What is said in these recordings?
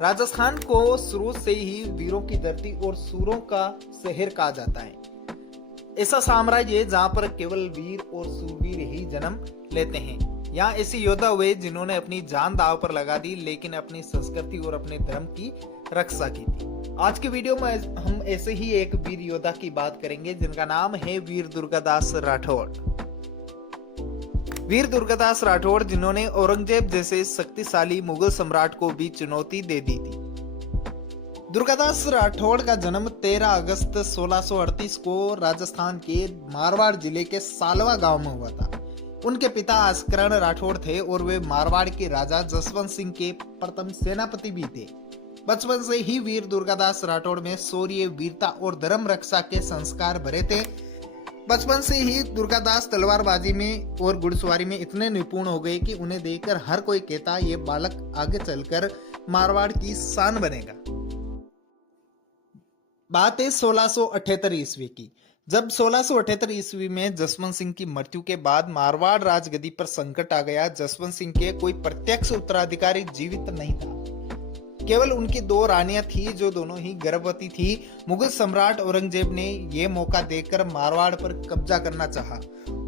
राजस्थान को शुरू से ही वीरों की धरती और सूरों का शहर कहा जाता है। ऐसा साम्राज्य जहां पर केवल वीर और सूरवीर ही जन्म लेते हैं। यहाँ ऐसे योद्धा हुए जिन्होंने अपनी जान दांव पर लगा दी, लेकिन अपनी संस्कृति और अपने धर्म की रक्षा की थी। आज के वीडियो में हम ऐसे ही एक वीर योद्धा की बात करेंगे जिनका नाम है वीर दुर्गादास राठौड़। वीर दुर्गादास राठौड़ जिन्होंने औरंगजेब जैसे शक्तिशाली मुगल सम्राट को भी चुनौती दे दी थी। दुर्गादास राठौड़ का जन्म 13 अगस्त 1638 को राजस्थान के मारवाड़ जिले के सालवा गांव में हुआ था। उनके पिता आस्करण राठौड़ थे और वे मारवाड़ के राजा जसवंत सिंह के प्रथम सेनापति भी थे। बचपन से ही वीर दुर्गादास राठौड़ में शौर्य, वीरता और धर्म रक्षा के संस्कार भरे थे। बचपन से ही दुर्गादास तलवारबाजी में और घुड़सवारी में इतने निपुण हो गए कि उन्हें देखकर हर कोई कहता ये बालक आगे चलकर मारवाड़ की शान बनेगा। बात है 1678 ईस्वी की, जब 1678 ईस्वी में जसवंत सिंह की मृत्यु के बाद मारवाड़ राजगद्दी पर संकट आ गया। जसवंत सिंह के कोई प्रत्यक्ष उत्तराधिकारी जीवित नहीं था। केवल उनकी 2 रानियां थी जो दोनों ही गर्भवती थी। मुगल सम्राट औरंगजेब ने यह मौका देकर मारवाड़ पर कब्जा करना चाहा।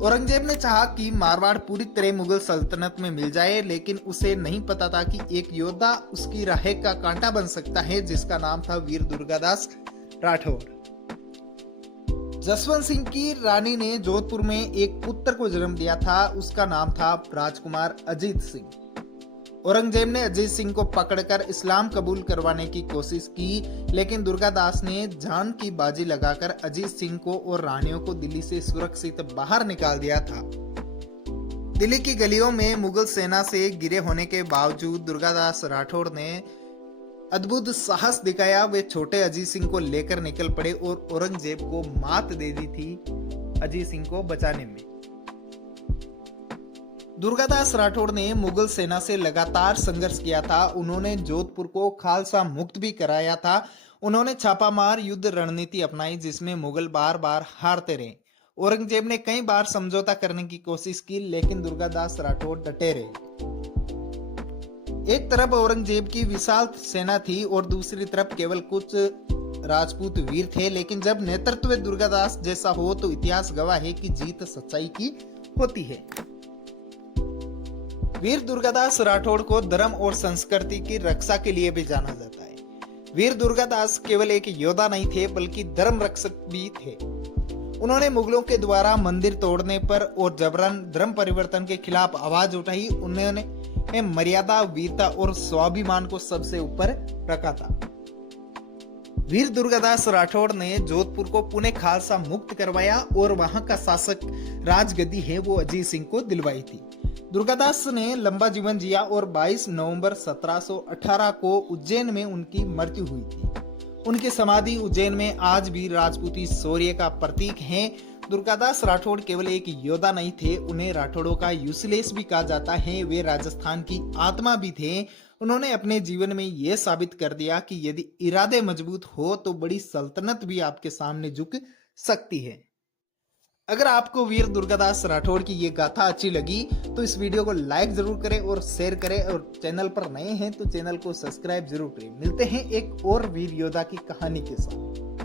औरंगजेब ने चाहा कि मारवाड़ पूरी तरह मुगल सल्तनत में मिल जाए, लेकिन उसे नहीं पता था कि एक योद्धा उसकी राह का कांटा बन सकता है, जिसका नाम था वीर दुर्गादास राठौड़। जसवंत सिंह की रानी ने जोधपुर में एक पुत्र को जन्म दिया था। उसका नाम था राजकुमार अजीत सिंह। औरंगजेब ने अजीत सिंह को पकड़कर इस्लाम कबूल करवाने की कोशिश की, लेकिन दुर्गादास ने जान की बाजी लगाकर अजीत सिंह को और रानियों को दिल्ली से सुरक्षित बाहर निकाल दिया था। दिल्ली की गलियों में मुगल सेना से घिरे होने के बावजूद दुर्गादास राठौड़ ने अद्भुत साहस दिखाया। वे छोटे अजीत सिंह को लेकर निकल पड़े और औरंगजेब को मात दे दी थी अजीत सिंह को बचाने में। दुर्गादास राठौड़ ने मुगल सेना से लगातार संघर्ष किया था। उन्होंने जोधपुर को खालसा मुक्त भी कराया था। उन्होंने छापामार युद्ध रणनीति अपनाई, जिसमें मुगल बार बार हारते रहे। औरंगजेब ने कई बार समझौता करने की कोशिश की, लेकिन दुर्गादास राठौड़ डटे रहे। एक तरफ औरंगजेब की विशाल सेना थी और दूसरी तरफ केवल कुछ राजपूत वीर थे, लेकिन जब नेतृत्व दुर्गादास जैसा हो तो इतिहास गवाह है कि जीत सच्चाई की होती है। वीर दुर्गादास राठौड़ को धर्म और संस्कृति की रक्षा के लिए भी जाना जाता है। वीर दुर्गादास केवल एक योद्धा नहीं थे, बल्कि धर्म रक्षक भी थे। उन्होंने मुगलों के द्वारा मंदिर तोड़ने पर और जबरन धर्म परिवर्तन के खिलाफ आवाज उठाई। उन्होंने मर्यादा, वीरता और स्वाभिमान को सबसे ऊपर रखा था। वीर दुर्गादास राठौड़ ने जोधपुर को पुणे खालसा मुक्त करवाया और वहां का शासक राजगद्दी है वो अजीत सिंह को दिलवाई थी। दुर्गादास ने लंबा जीवन जिया और 22 नवंबर 1718 को उज्जैन में उनकी मृत्यु हुई थी। उनकी समाधि उज्जैन में आज भी राजपूती शौर्य का प्रतीक है। दुर्गादास राठौड़ केवल एक योद्धा नहीं थे, उन्हें राठौड़ों का यूसलेस भी कहा जाता है। वे राजस्थान की आत्मा भी थे। उन्होंने अपने जीवन में यह साबित कर दिया कि यदि इरादे मजबूत हो तो बड़ी सल्तनत भी आपके सामने झुक सकती है। अगर आपको वीर दुर्गादास राठौड़ की ये गाथा अच्छी लगी तो इस वीडियो को लाइक जरूर करें और शेयर करें, और चैनल पर नए हैं तो चैनल को सब्सक्राइब जरूर करें। मिलते हैं एक और वीर योद्धा की कहानी के साथ।